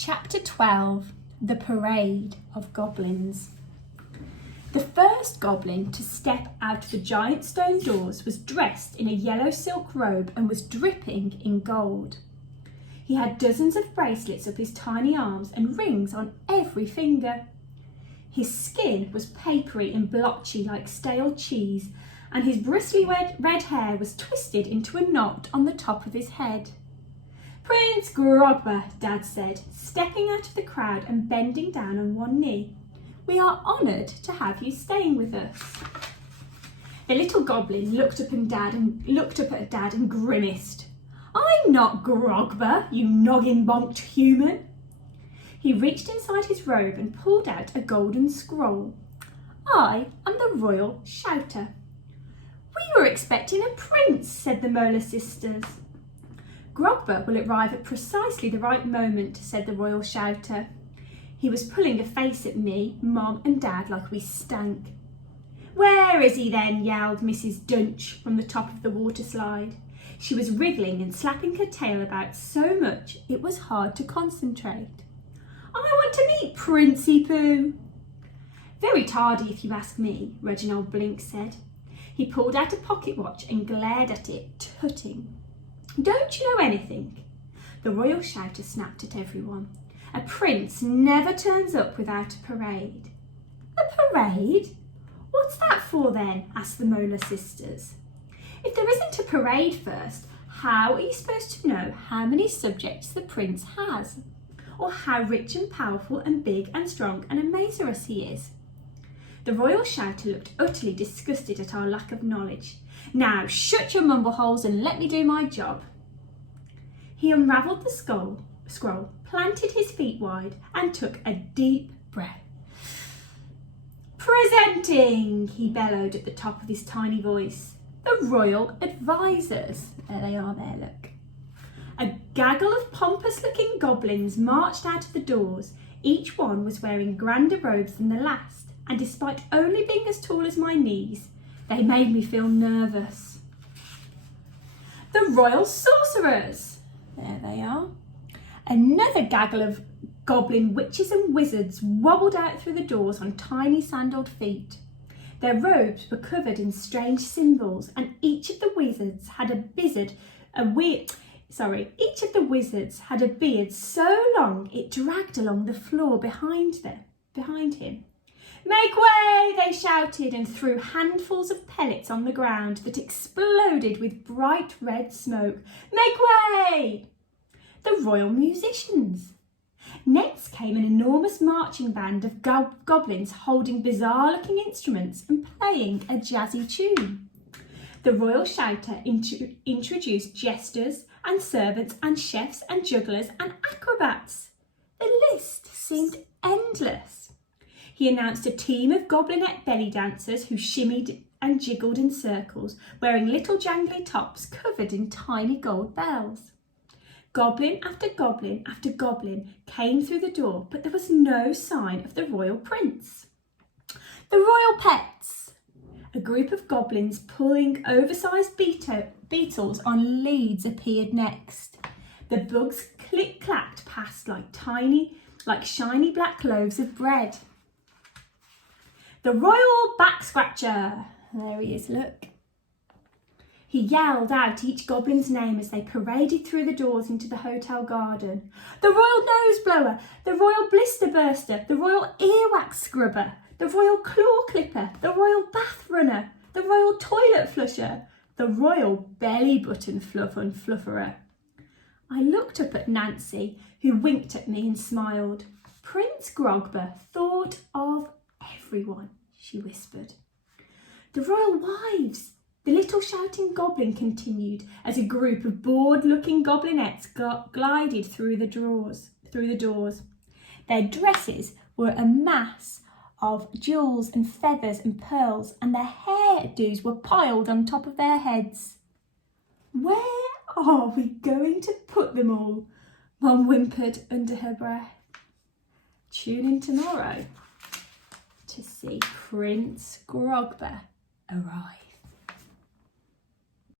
Chapter 12, The Parade of Goblins. The first goblin to step out of the giant stone doors was dressed in a yellow silk robe and was dripping in gold. He had dozens of bracelets up his tiny arms and rings on every finger. His skin was papery and blotchy like stale cheese, and his bristly red hair was twisted into a knot on the top of his head. "Prince Grogber," Dad said, stepping out of the crowd and bending down on one knee. "We are honoured to have you staying with us." The little goblin looked up at Dad and grimaced. "I'm not Grogber, you noggin-bonked human." He reached inside his robe and pulled out a golden scroll. "I am the Royal Shouter." "We were expecting a prince," said the Molar sisters. "Grogber will arrive at precisely the right moment," said the Royal Shouter. He was pulling a face at me, Mom and Dad like we stank. "Where is he then?" yelled Mrs. Dunch from the top of the water slide. She was wriggling and slapping her tail about so much it was hard to concentrate. "I want to meet Princey Pooh." "Very tardy if you ask me," Reginald Blink said. He pulled out a pocket watch and glared at it, tutting. "Don't you know anything?" The Royal Shouter snapped at everyone. "A prince never turns up without a parade." "A parade? What's that for then?" asked the Molar sisters. "If there isn't a parade first, how are you supposed to know how many subjects the prince has? Or how rich and powerful and big and strong and amazing he is?" The Royal Shouter looked utterly disgusted at our lack of knowledge. "Now shut your mumbleholes and let me do my job." He unravelled the scroll, planted his feet wide and took a deep breath. "Presenting," he bellowed at the top of his tiny voice, "the Royal Advisors." There they are there, look. A gaggle of pompous-looking goblins marched out of the doors. Each one was wearing grander robes than the last, and despite only being as tall as my knees, they made me feel nervous. "The Royal Sorcerers." There they are. Another gaggle of goblin witches and wizards wobbled out through the doors on tiny sandaled feet. Their robes were covered in strange symbols, and each of the wizards had a beard so long it dragged along the floor behind him. "Make way!" they shouted, and threw handfuls of pellets on the ground that exploded with bright red smoke. "Make way!" The Royal Musicians. Next came an enormous marching band of goblins holding bizarre-looking instruments and playing a jazzy tune. The Royal Shouter introduced jesters and servants and chefs and jugglers and acrobats. The list seemed endless. He announced a team of goblinette belly dancers who shimmied and jiggled in circles, wearing little jangly tops covered in tiny gold bells. Goblin after goblin after goblin came through the door, but there was no sign of the royal prince. The Royal Pets. A group of goblins pulling oversized beetles on leads appeared next. The bugs click-clacked past like shiny black loaves of bread. The Royal Back Scratcher. There he is, look. He yelled out each goblin's name as they paraded through the doors into the hotel garden. The Royal Nose Blower, the Royal Blister Burster, the Royal Earwax Scrubber, the Royal Claw Clipper, the Royal Bath Runner, the Royal Toilet Flusher, the Royal Belly Button Flufferer. I looked up at Nancy, who winked at me and smiled. "Prince Grogber thought of everyone," she whispered. "The Royal Wives," the little shouting goblin continued as a group of bored-looking goblinettes glided through the doors. Their dresses were a mass of jewels and feathers and pearls, and their hairdos were piled on top of their heads. "Where are we going to put them all?" Mom whimpered under her breath. Tune in tomorrow to see Prince Grogber arrive.